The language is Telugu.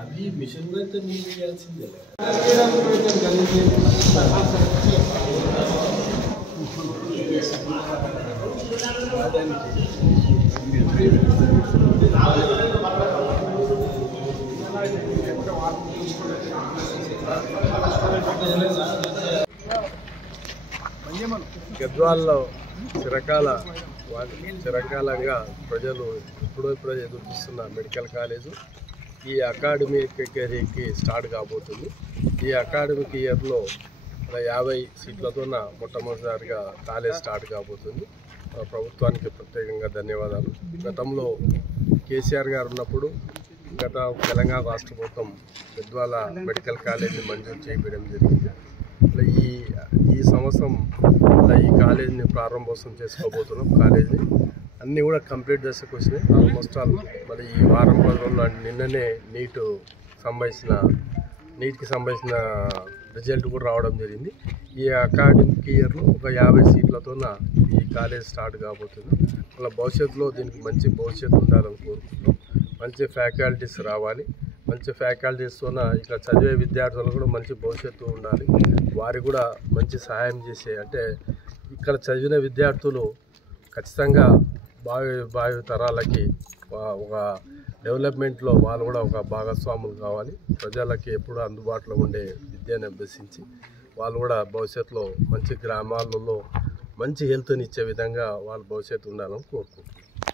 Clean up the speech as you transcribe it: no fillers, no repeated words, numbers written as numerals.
अभी मिशन में तो नहीं గద్వాల్లో చిరకాలంగా ప్రజలు ఇప్పుడో ఎదురుస్తున్న మెడికల్ కాలేజు ఈ అకాడమిక్ ఇయర్కి స్టార్ట్ కాబోతుంది. ఈ అకాడమిక్ ఇయర్లో 50 సీట్లతో మొట్టమొదటిసారిగా కాలేజ్ స్టార్ట్ కాబోతుంది. ప్రభుత్వానికి ప్రత్యేకంగా ధన్యవాదాలు. గతంలో కేసీఆర్ గారు ఉన్నప్పుడు తెలంగాణ రాష్ట్ర ప్రభుత్వం గద్వాల మెడికల్ కాలేజీని మంజూరు చేయడం జరిగింది. ఈ సంవత్సరం ఈ కాలేజీని ప్రారంభోత్సవం చేసుకోబోతున్నాం. కాలేజీని అన్నీ కూడా కంప్లీట్ దశకు వచ్చినాయి. ఆల్మోస్ట్ ఆల్ మరి ఈ వారం 10 రోజుల్లో నిన్ననే నీట్కి సంబంధించిన రిజల్ట్ కూడా రావడం జరిగింది. ఈ అకాడమిక్ ఇయర్లో ఒక 50 సీట్లతో ఈ కాలేజ్ స్టార్ట్ కాబోతుంది. వాళ్ళ భవిష్యత్తులో దీనికి మంచి భవిష్యత్తు ఉండాలని కోరుకుంటున్నాం. మంచి ఫ్యాకల్టీస్ రావాలి. మంచి ఫ్యాకల్టీస్తో ఇక్కడ చదివే విద్యార్థులు కూడా మంచి భవిష్యత్తు ఉండాలి. వారికి కూడా మంచి సహాయం చేసే, అంటే ఇక్కడ చదివిన విద్యార్థులు ఖచ్చితంగా భావి తరాలకి ఒక డెవలప్మెంట్లో వాళ్ళు కూడా ఒక భాగస్వాములు కావాలి. ప్రజలకి ఎప్పుడూ అందుబాటులో ఉండే విద్యను అభ్యసించి వాళ్ళు కూడా భవిష్యత్తులో మంచి గ్రామాలలో మంచి హెల్త్ని ఇచ్చే విధంగా వాళ్ళ భవిష్యత్తు ఉండాలని కోరుకుంటున్నాం.